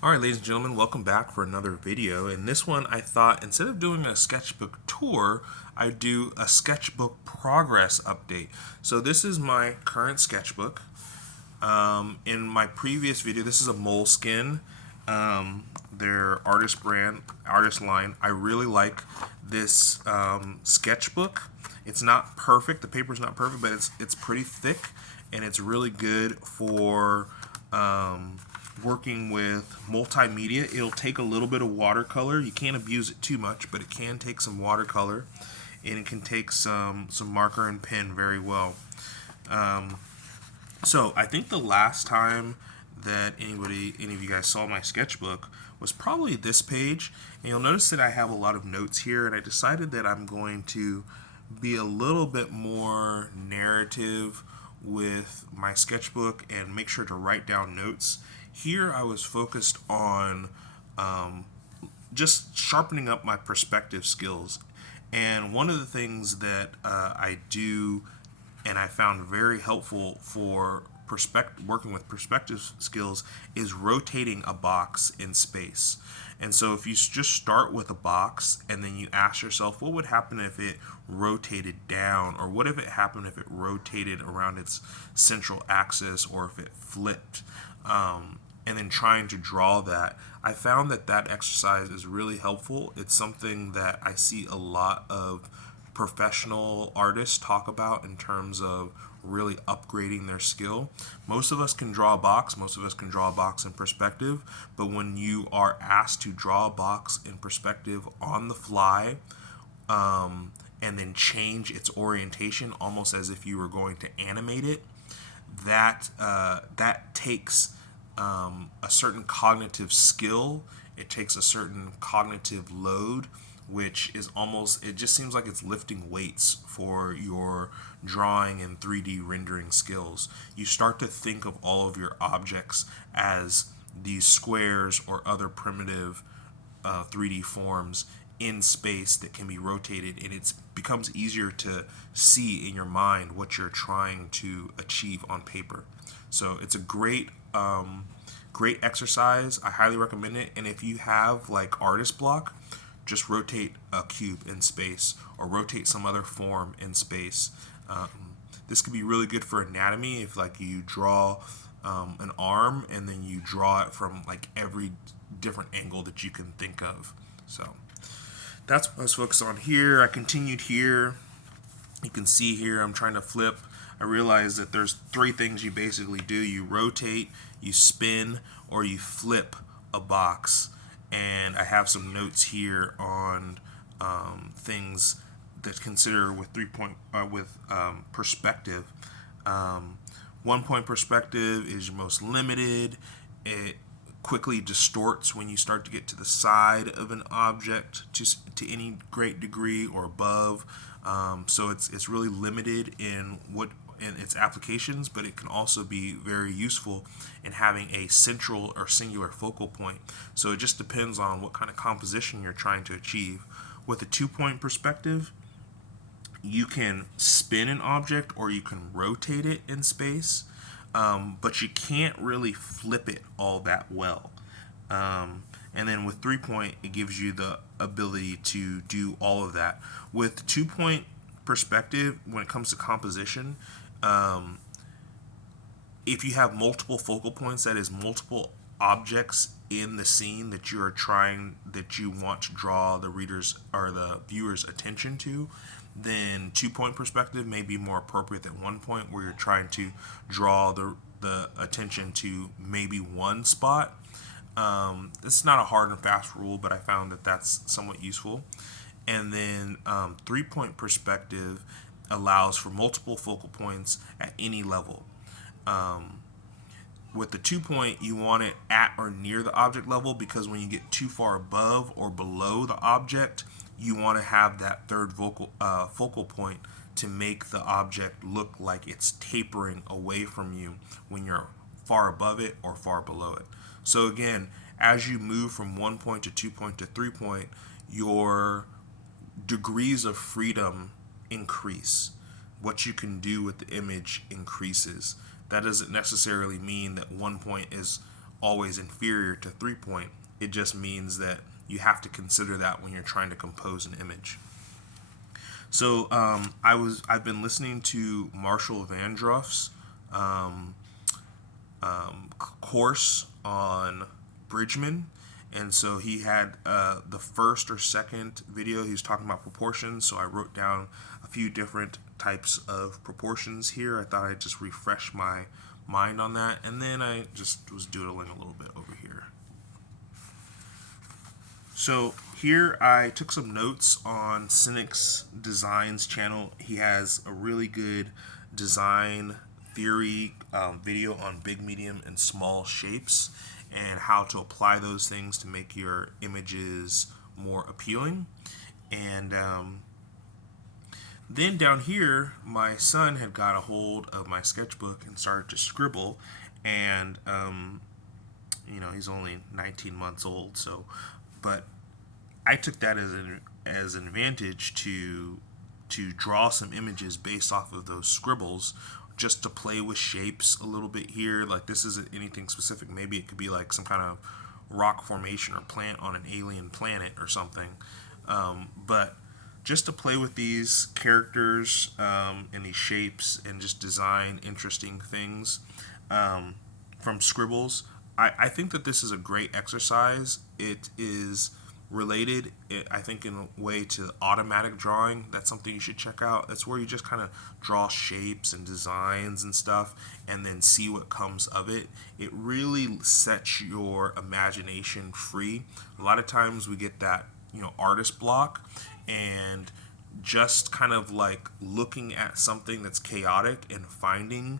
Alright, ladies and gentlemen, welcome back for another video. In this one, I thought instead of doing a sketchbook tour, I'd do a sketchbook progress update. So this is my current sketchbook. In my previous video, this is a Moleskine, their artist line. I really like this sketchbook. It's not perfect. The paper's not perfect, but it's pretty thick, and it's really good for working with multimedia. It'll take a little bit of watercolor. You can't abuse it too much, but it can take some watercolor, and it can take some marker and pen very well. So I think the last time that any of you guys saw my sketchbook was probably this page, and you'll notice that I have a lot of notes here, and I decided that I'm going to be a little bit more narrative with my sketchbook and make sure to write down notes. Here I was focused on just sharpening up my perspective skills, and one of the things that I do and I found very helpful for working with perspective skills is rotating a box in space. And so if you just start with a box and then you ask yourself, what would happen if it rotated down, or what if it happened if it rotated around its central axis, or if it flipped, and then trying to draw that, I found that that exercise is really helpful. It's something that I see a lot of professional artists talk about in terms of really upgrading their skill. Most of us can draw a box, most of us can draw a box in perspective, but when you are asked to draw a box in perspective on the fly, and then change its orientation almost as if you were going to animate it, that takes a certain cognitive skill. It takes a certain cognitive load, which is almost, it just seems like it's lifting weights for your drawing and 3D rendering skills. You start to think of all of your objects as these squares or other primitive 3D forms in space that can be rotated, and it becomes easier to see in your mind what you're trying to achieve on paper. So it's a great exercise. I highly recommend it. And if you have like artist block, just rotate a cube in space or rotate some other form in space. This could be really good for anatomy if like you draw an arm and then you draw it from like every different angle that you can think of. So that's what I was focused on here. I continued here. You can see here I'm trying to flip. I realized that there's three things you basically do. You rotate, you spin, or you flip a box. And I have some notes here on things that consider with perspective. 1 point perspective is your most limited. It quickly distorts when you start to get to the side of an object to any great degree or above. So it's really limited in its applications, but it can also be very useful in having a central or singular focal point. So it just depends on what kind of composition you're trying to achieve. With a 2 point perspective, you can spin an object or you can rotate it in space, but you can't really flip it all that well. And then with 3 point, it gives you the ability to do all of that. With 2 point perspective, when it comes to composition, if you have multiple focal points, that is multiple objects in the scene that you want to draw the reader's or the viewer's attention to, then 2 point perspective may be more appropriate than 1 point, where you're trying to draw the attention to maybe one spot. It's not a hard and fast rule, but I found that that's somewhat useful. And then 3 point perspective allows for multiple focal points at any level. With the 2 point, you want it at or near the object level, because when you get too far above or below the object, you want to have that third focal point to make the object look like it's tapering away from you when you're far above it or far below it. So again, as you move from 1 point to 2 point to 3 point, your degrees of freedom increase. What you can do with the image increases. That doesn't necessarily mean that 1 point is always inferior to 3-point. It just means that you have to consider that when you're trying to compose an image. So I've been listening to Marshall Vandroff's course on Bridgman, and so he had the first or second video he was talking about proportions. So I wrote down a few different types of proportions here. I thought I'd just refresh my mind on that, and then I just was doodling a little bit over here. So here I took some notes on Cynic's Designs channel. He has a really good design theory video on big, medium, and small shapes and how to apply those things to make your images more appealing. And then down here, my son had got a hold of my sketchbook and started to scribble. And he's only 19 months old, so but I took that as an advantage to draw some images based off of those scribbles, just to play with shapes a little bit here. Like, this isn't anything specific. Maybe it could be like some kind of rock formation or plant on an alien planet or something. But just to play with these characters and these shapes and just design interesting things from scribbles. I think that this is a great exercise. It is related, I think, in a way to automatic drawing. That's something you should check out. That's where you just kind of draw shapes and designs and stuff and then see what comes of it. It really sets your imagination free. A lot of times we get that, artist block, and just kind of like looking at something that's chaotic and finding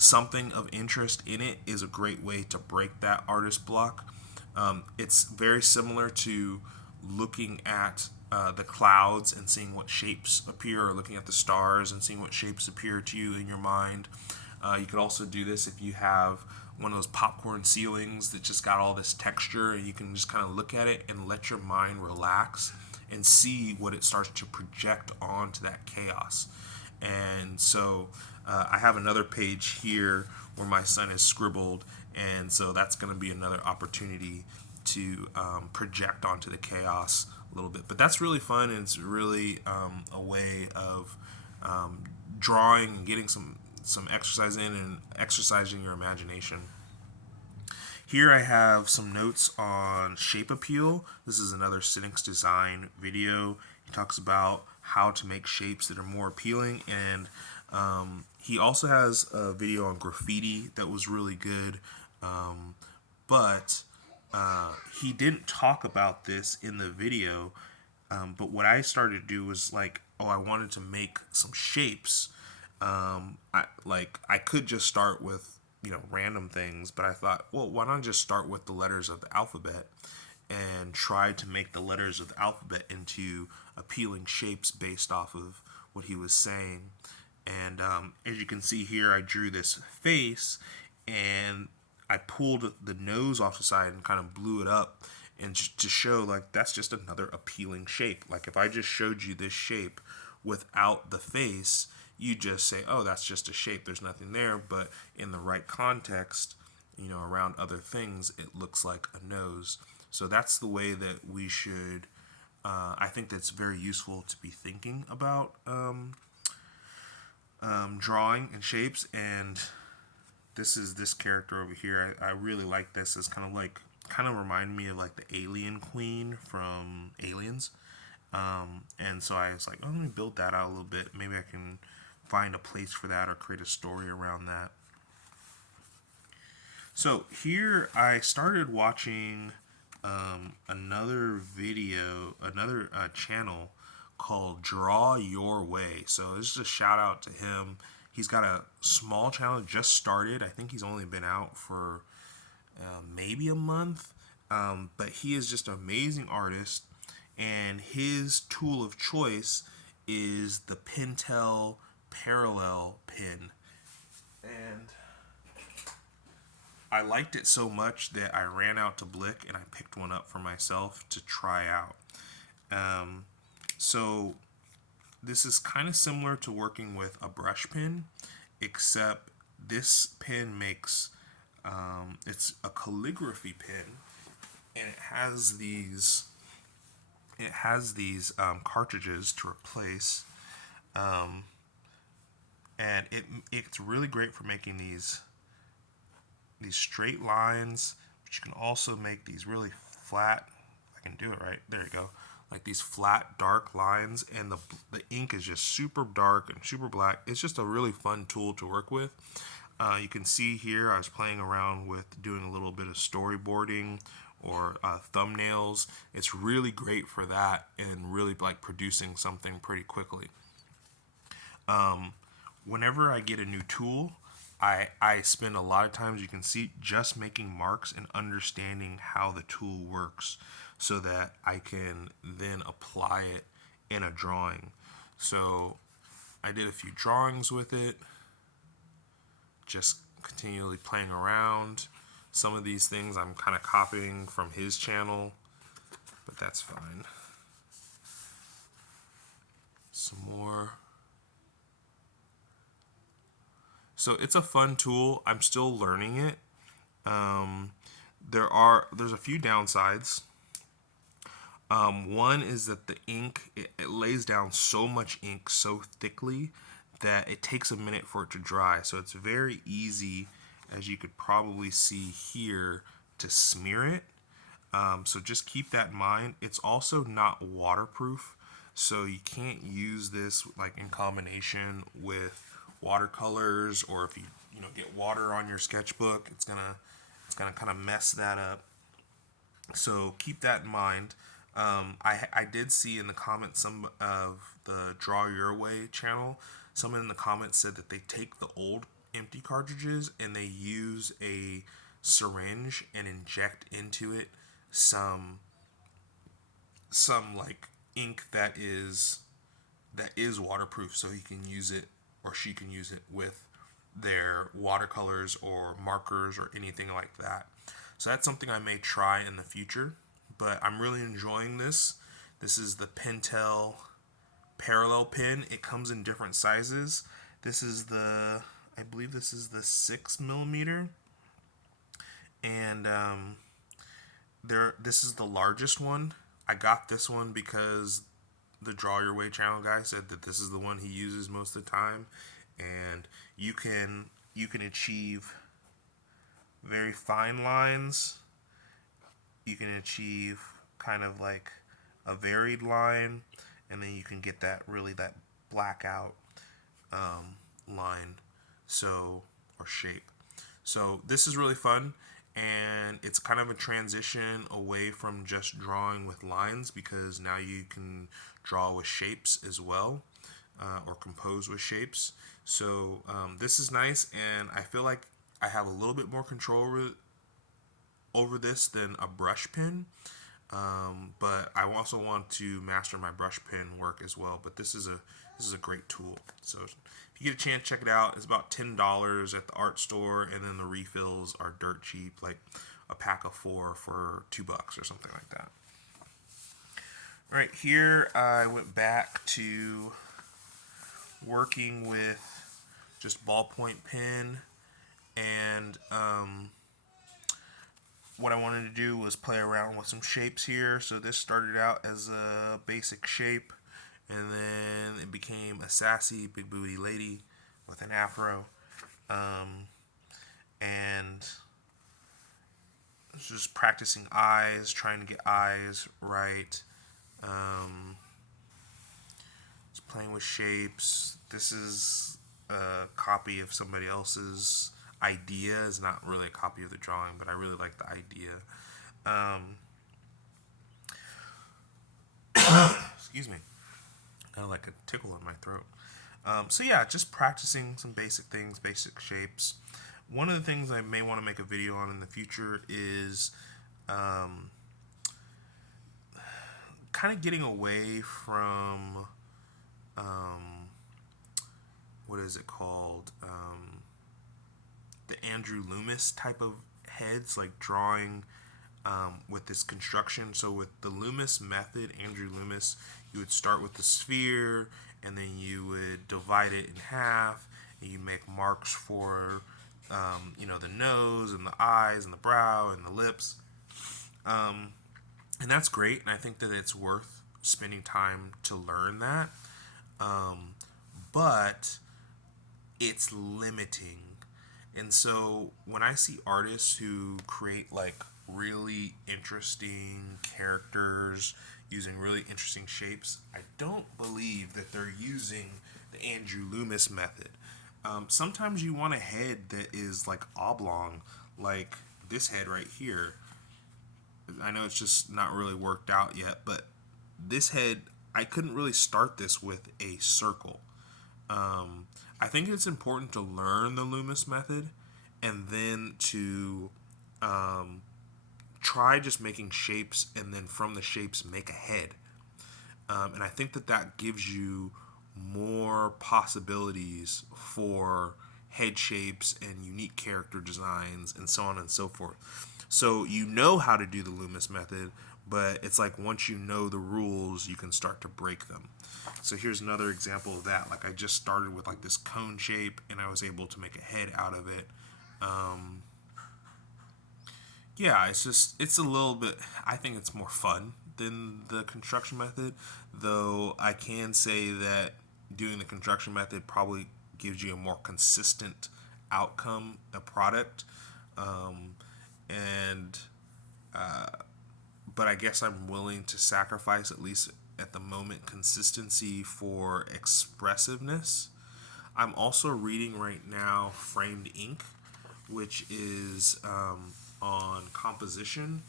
something of interest in it is a great way to break that artist block. It's very similar to looking at the clouds and seeing what shapes appear, or looking at the stars and seeing what shapes appear to you in your mind. You could also do this if you have one of those popcorn ceilings that just got all this texture, and you can just kind of look at it and let your mind relax and see what it starts to project onto that chaos. And so I have another page here where my son has scribbled, and so that's going to be another opportunity to project onto the chaos a little bit. But that's really fun, and it's really a way of drawing and getting some exercise in and exercising your imagination. Here I have some notes on shape appeal. This is another Cynic's Design video. He talks about how to make shapes that are more appealing, and he also has a video on graffiti that was really good, but he didn't talk about this in the video. But what I started to do was I wanted to make some shapes. I could just start with random things, but I thought, well, why not just start with the letters of the alphabet and try to make the letters of the alphabet into appealing shapes based off of what he was saying. And as you can see here, I drew this face, and I pulled the nose off the side and kind of blew it up, and just to show that's just another appealing shape. Like, if I just showed you this shape without the face, you just say, oh, that's just a shape, there's nothing there. But in the right context, around other things, it looks like a nose. So that's the way that we should, I think that's very useful to be thinking about drawing and shapes. And this is this character over here. I really like this. It's kind of remind me of the alien queen from Aliens. And so I was like, oh, let me build that out a little bit. Maybe I can find a place for that or create a story around that. So here I started watching another video, another channel called Draw Your Way. So this is a shout out to him. He's got a small channel, just started. I think he's only been out for maybe a month. But he is just an amazing artist, and his tool of choice is the Pentel parallel pen. And I liked it so much that I ran out to Blick and I picked one up for myself to try out. So this is kind of similar to working with a brush pen, except this pen makes It's a calligraphy pen, and it has these cartridges to replace, and it's really great for making these straight lines, but you can also make these really flat. If I can do it right, there you go. Like these flat, dark lines, and the ink is just super dark and super black. It's just a really fun tool to work with. You can see here I was playing around with doing a little bit of storyboarding or thumbnails. It's really great for that and really like producing something pretty quickly. Whenever I get a new tool, I spend a lot of times, you can see, just making marks and understanding how the tool works so that I can then apply it in a drawing. So I did a few drawings with it, just continually playing around. Some of these things I'm kind of copying from his channel, but that's fine. Some more. So it's a fun tool. I'm still learning it. There's a few downsides. One is that the ink, it lays down so much ink so thickly that it takes a minute for it to dry. So it's very easy, as you could probably see here, to smear it. So just keep that in mind. It's also not waterproof, so you can't use this like in combination with watercolors, or if you get water on your sketchbook, it's gonna kind of mess that up. So keep that in mind. I did see in the comments, some of the Draw Your Way channel, someone in the comments said that they take the old empty cartridges and they use a syringe and inject into it some like ink that is waterproof, so he can use it, or she can use it with their watercolors or markers or anything like that. So that's something I may try in the future, but I'm really enjoying this. This is the Pentel parallel pen. It comes in different sizes. This is I believe this is the 6mm, and this is the largest one. I got this one because the Draw Your Way channel guy said that this is the one he uses most of the time, and you can achieve very fine lines. You can achieve kind of like a varied line, and then you can get that blackout line, or shape. So this is really fun, and it's kind of a transition away from just drawing with lines, because now you can draw with shapes as well, or compose with shapes. So this is nice, and I feel like I have a little bit more control over this than a brush pen. But I also want to master my brush pen work as well. But this is a great tool. So if you get a chance, check it out. It's about $10 at the art store, and then the refills are dirt cheap, like a pack of 4 for $2 or something like that. All right, here I went back to working with just ballpoint pen, and what I wanted to do was play around with some shapes here. So this started out as a basic shape, and then it became a sassy big booty lady with an afro, and just practicing eyes, trying to get eyes right. Just playing with shapes. This is a copy of somebody else's idea. It's not really a copy of the drawing, but I really like the idea. Excuse me. I have like a tickle in my throat. So yeah, just practicing some basic things, basic shapes. One of the things I may want to make a video on in the future is kind of getting away from what is it called? The Andrew Loomis type of heads, like drawing with this construction. So with the Loomis method, Andrew Loomis, you would start with the sphere, and then you would divide it in half, and you make marks for the nose and the eyes and the brow and the lips. And that's great, and I think that it's worth spending time to learn that. But it's limiting. And so when I see artists who create like really interesting characters using really interesting shapes, I don't believe that they're using the Andrew Loomis method. Sometimes you want a head that is like oblong, like this head right here. I know it's just not really worked out yet, but this head, I couldn't really start this with a circle. I think it's important to learn the Loomis method and then to try just making shapes, and then from the shapes make a head. And I think that that gives you more possibilities for head shapes and unique character designs and so on and so forth. So you know how to do the Loomis method, but it's like once you know the rules, you can start to break them. So here's another example of that. Like I just started with like this cone shape, and I was able to make a head out of it. Yeah, it's a little bit, I think it's more fun than the construction method, though I can say that doing the construction method probably gives you a more consistent outcome, a product. And But I guess I'm willing to sacrifice, at least at the moment, consistency for expressiveness. I'm also reading right now Framed Ink, which is on composition.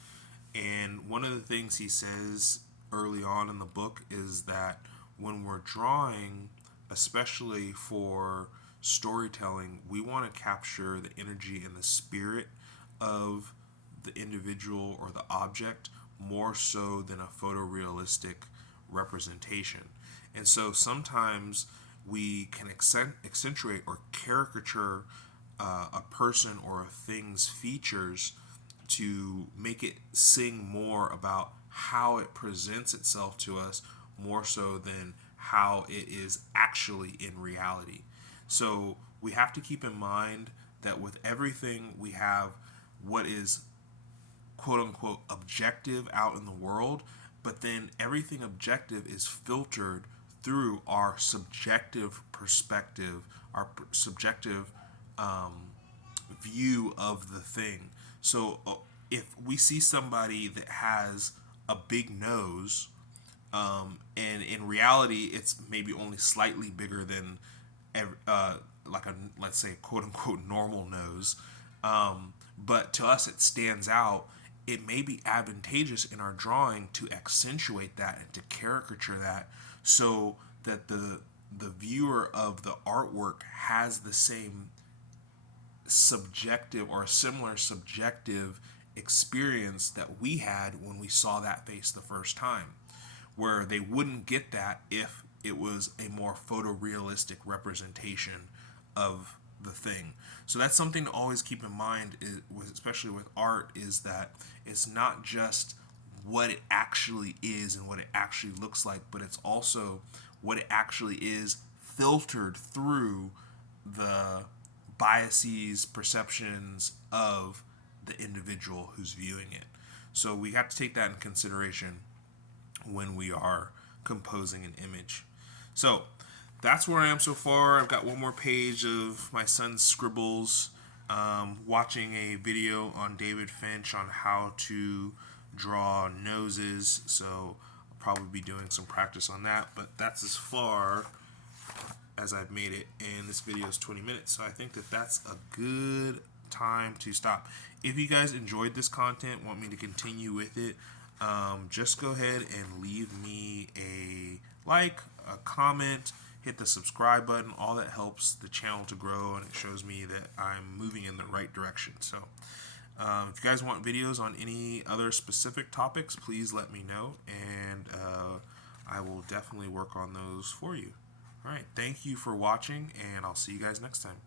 And one of the things he says early on in the book is that when we're drawing, especially for storytelling, we want to capture the energy and the spirit of the individual or the object more so than a photorealistic representation. And so sometimes we can accentuate or caricature a person or a thing's features to make it sing more about how it presents itself to us more so than how it is actually in reality. So we have to keep in mind that with everything we have what is quote unquote objective out in the world, but then everything objective is filtered through our subjective perspective, our subjective view of the thing. So if we see somebody that has a big nose, and in reality it's maybe only slightly bigger than like a, let's say, quote unquote normal nose, but to us it stands out, it may be advantageous in our drawing to accentuate that and to caricature that so that the viewer of the artwork has the same subjective or a similar subjective experience that we had when we saw that face the first time, where they wouldn't get that if it was a more photorealistic representation of the thing. So that's something to always keep in mind, especially with art, is that it's not just what it actually is and what it actually looks like, but it's also what it actually is filtered through the biases, perceptions of the individual who's viewing it. So we have to take that in consideration when we are composing an image. So that's where I am so far. I've got one more page of my son's scribbles, watching a video on David Finch on how to draw noses. So I'll probably be doing some practice on that, but that's as far as I've made it, and this video is 20 minutes, so I think that that's a good time to stop. If you guys enjoyed this content, want me to continue with it, just go ahead and leave me a like, a comment, hit the subscribe button. All that helps the channel to grow, and it shows me that I'm moving in the right direction. So if you guys want videos on any other specific topics, please let me know, and I will definitely work on those for you. Alright, thank you for watching, and I'll see you guys next time.